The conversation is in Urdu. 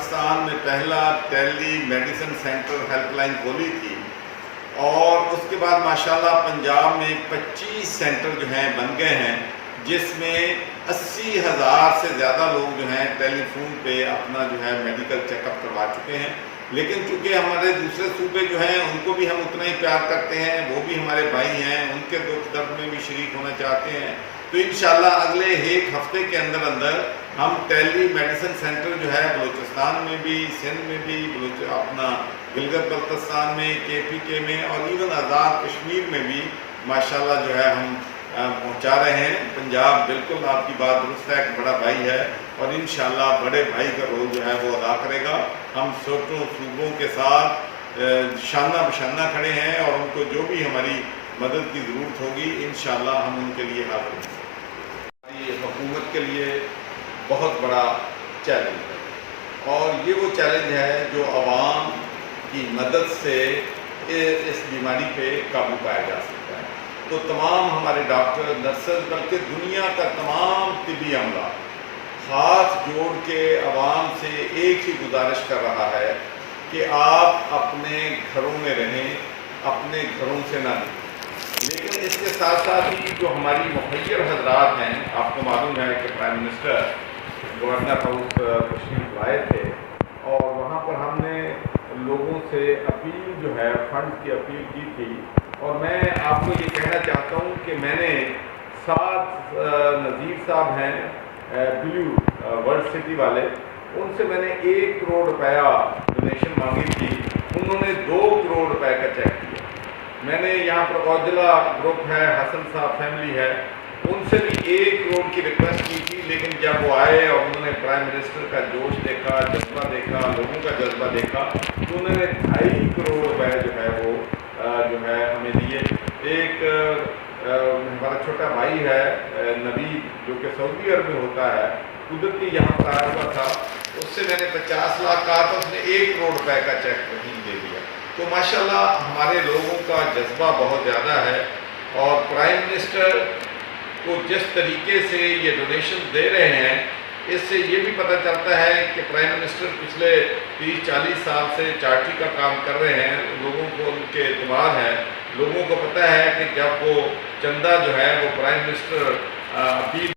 پاکستان میں پہلا ٹیلی میڈیسن سینٹر ہیلپ لائن کھولی تھی، اور اس کے بعد ماشاءاللہ پنجاب میں 25 سینٹر جو ہیں بن گئے ہیں، جس میں 80,000 سے زیادہ لوگ جو ہیں ٹیلی فون پہ اپنا جو ہے میڈیکل چیک اپ کروا چکے ہیں۔ لیکن چونکہ ہمارے دوسرے صوبے جو ہیں ان کو بھی ہم اتنا ہی پیار کرتے ہیں، وہ بھی ہمارے بھائی ہیں، ان کے دکھ درد میں بھی شریک ہونا چاہتے ہیں، تو انشاءاللہ اگلے ایک ہفتے کے اندر ہم ٹیلی میڈیسن سینٹر جو ہے بلوچستان میں بھی، سندھ میں بھی، اپنا گلگت بلتستان میں، KPK میں، اور ایون آزاد کشمیر میں بھی ماشاءاللہ جو ہے ہم پہنچا رہے ہیں۔ پنجاب بالکل آپ کی بات درست ہے، ایک بڑا بھائی ہے، اور انشاءاللہ بڑے بھائی کا رول جو ہے وہ ادا کرے گا۔ ہم صوبوں کے ساتھ شانہ بشانہ کھڑے ہیں، اور ان کو جو بھی ہماری مدد کی ضرورت ہوگی انشاءاللہ ہم ان کے لیے حاضر ہیں۔ یہ حکومت کے لیے بہت بڑا چیلنج ہے، اور یہ وہ چیلنج ہے جو عوام کی مدد سے اس بیماری پہ قابو پایا جا سکتا ہے۔ تو تمام ہمارے ڈاکٹر، نرسز، بلکہ دنیا کا تمام طبی عملہ ہاتھ جوڑ کے عوام سے ایک ہی گزارش کر رہا ہے کہ آپ اپنے گھروں میں رہیں، اپنے گھروں سے نہ نکلیں۔ لیکن اس کے ساتھ ساتھ ہی جو ہماری مخیر حضرات ہیں، آپ کو معلوم ہے کہ پرائم منسٹر گورنر ہاؤس تشریف لائے تھے، اور وہاں پر ہم نے لوگوں سے اپیل جو ہے فنڈ کی اپیل کی تھی، اور میں آپ کو یہ کہنا چاہتا ہوں کہ میں نے ساتھ نذیر صاحب ہیں بلیو ورلڈ سٹی والے، ان سے میں نے 1 کروڑ روپیہ ڈونیشن مانگی تھی، انہوں نے 2 کروڑ روپے کا چیک کیا۔ میں نے یہاں پر اوجلا گروپ ہے، حسن صاحب فیملی ہے، ان سے بھی 1 کروڑ کی ریکویسٹ کی تھی، لیکن جب وہ آئے اور انہوں نے پرائم منسٹر کا جوش دیکھا، جذبہ دیکھا، لوگوں کا جذبہ دیکھا، تو انہوں نے 2.5 کروڑ روپے جو ہے وہ جو ہے ہمیں دیے۔ ایک ہمارا چھوٹا بھائی ہے نبی، جو کہ سعودی عرب میں ہوتا ہے، قدرتی یہاں پر آیا ہوا تھا، اس سے میں نے 50 لاکھ کہا تھا، اس نے 1 کروڑ روپے کا چیک وہیں دے دیا۔ تو ماشاءاللہ ہمارے لوگوں کا جذبہ بہت زیادہ ہے، اور پرائم منسٹر کو جس طریقے سے یہ ڈونیشن دے رہے ہیں، اس سے یہ بھی پتہ چلتا ہے کہ پرائم منسٹر پچھلے 30-40 سال سے چارٹی کا کام کر رہے ہیں، لوگوں کو ان کے اعتماد ہے، لوگوں کو پتہ ہے کہ جب وہ چندہ جو ہے وہ پرائم منسٹر اپیل